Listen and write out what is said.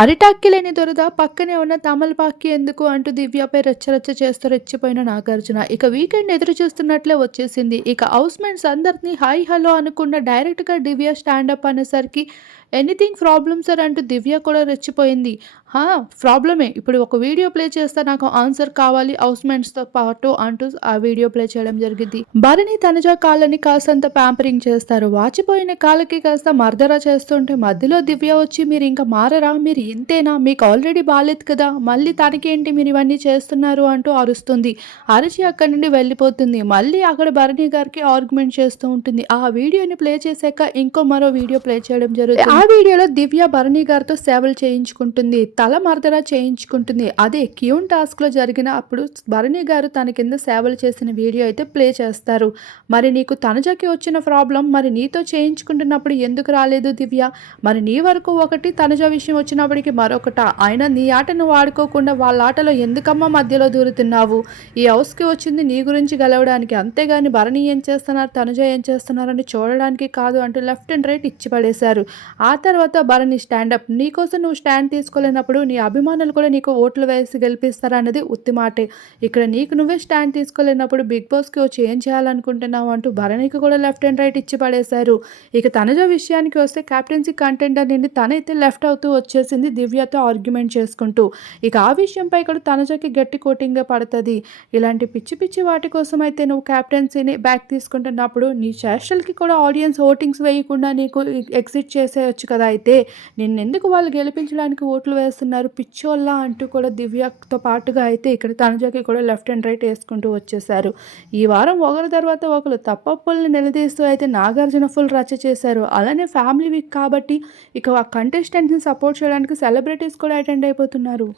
అరిటాక్కి లేని దొరద పక్కనే ఉన్న తమలపాక్కి ఎందుకు అంటూ దివ్యపై రచ్చరచ్చ చేస్తూ రెచ్చిపోయిన నాగార్జున. ఇక వీకెండ్ ఎదురు చూస్తున్నట్లే వచ్చేసింది. ఇక హౌస్ మేట్స్ అందరినీ హాయ్ హలో అనుకున్న డైరెక్ట్గా దివ్య స్టాండప్ అనేసరికి ఎనీథింగ్ ప్రాబ్లమ్ సార్ అంటూ దివ్య కూడా రెచ్చిపోయింది. హా ప్రాబ్లమే. ఇప్పుడు ఒక వీడియో ప్లే చేస్తే నాకు ఆన్సర్ కావాలి హౌస్ మేట్స్తో పాటు అంటూ ఆ వీడియో ప్లే చేయడం జరిగింది. భరణి తనజ కాళ్ళని కాస్తంత ప్యాంపరింగ్ చేస్తారు. వాచిపోయిన కాళ్ళకి కాస్త మర్దరా చేస్తుంటే మధ్యలో దివ్య వచ్చి మీరు ఇంకా మారరా మీరు ఇంతేనా? మీకు ఆల్రెడీ బాలేదు కదా? మళ్ళీ తనకేంటి మీరు ఇవన్నీ చేస్తున్నారు అంటూ అరుస్తుంది. అరిచి అక్కడి నుండి వెళ్ళిపోతుంది. మళ్ళీ అక్కడ భరణి గారికి ఆర్గ్యుమెంట్ చేస్తూ ఉంటుంది. ఆ వీడియోని ప్లే చేశాక ఇంకో మరో వీడియో ప్లే చేయడం జరుగుతుంది. ఆ వీడియోలో దివ్య భరణి గారితో సేవలు చేయించుకుంటుంది. తల మర్దరా చేయించుకుంటుంది. అదే క్యూన్ టాస్క్లో జరిగిన అప్పుడు భరణి గారు తన కింద సేవలు చేసిన వీడియో అయితే ప్లే చేస్తారు. మరి నీకు తనజకి వచ్చిన ప్రాబ్లం మరి నీతో చేయించుకుంటున్నప్పుడు ఎందుకు రాలేదు దివ్య? మరి నీ వరకు ఒకటి తనజ విషయం వచ్చినప్పుడు వచ్చినప్పటికి మరొకట. ఆయన నీ ఆటను వాడుకోకుండా వాళ్ళ ఆటలో ఎందుకమ్మా మధ్యలో దూరుతున్నావు? ఈ హౌస్కి వచ్చింది నీ గురించి గెలవడానికి. అంతేగాని భరణి ఏం చేస్తున్నారు? తనుజ ఏం చేస్తున్నారని చూడడానికి కాదు అంటూ లెఫ్ట్ అండ్ రైట్ ఇచ్చి పడేశారు ఆ తర్వాత భరణి స్టాండప్ నీకోసం నువ్వు స్టాండ్ తీసుకోలేనప్పుడు నీ అభిమానులు కూడా నీకు ఓట్లు వేసి గెలిపిస్తారన్నది ఉత్తి మాటే. ఇక్కడ నీకు నువ్వే స్టాండ్ తీసుకోలేనప్పుడు బిగ్ బాస్కి వచ్చి ఏం చేయాలనుకుంటున్నావు? అంటూ భరణికి కూడా లెఫ్ట్ అండ్ రైట్ ఇచ్చి పడేశారు ఇక తనుజ విషయానికి వస్తే క్యాప్టెన్సీ కంటెండర్ నుండి తనైతే లెఫ్ట్ అవుతూ వచ్చేసింది. దివ్యతో ఆర్గ్యుమెంట్ చేసుకుంటూ. ఇక ఆ విషయంపై ఇక్కడ తనజకి గట్టి కోటింగ్గా పడుతుంది. ఇలాంటి పిచ్చి పిచ్చి వాటి కోసం అయితే నువ్వు క్యాప్టెన్సీని బ్యాక్ తీసుకుంటున్నప్పుడు నీ చేష్టలకి కూడా ఆడియన్స్ ఓటింగ్స్ వేయకుండా నీకు ఎగ్జిట్ చేసేయచ్చు కదా అయితే. నిన్నెందుకు వాళ్ళు గెలిపించడానికి ఓట్లు వేస్తున్నారు? పిచ్చోళ్ళ అంటూ కూడా దివ్యతో పాటుగా అయితే ఇక్కడ తనుజకి కూడా లెఫ్ట్ అండ్ రైట్ వేసుకుంటూ వచ్చేసారు ఈ వారం ఒకరి తర్వాత ఒకరు తప్పప్పుల్ని నిలదీస్తూ అయితే నాగార్జున ఫుల్ రచ్చ చేశారు. అలానే ఫ్యామిలీ వీక్ కాబట్టి ఇక ఆ కంటెస్టెంట్ని సపోర్ట్ చేయడానికి సెలబ్రిటీస్ కూడా అటెండ్ అయిపోతున్నారు.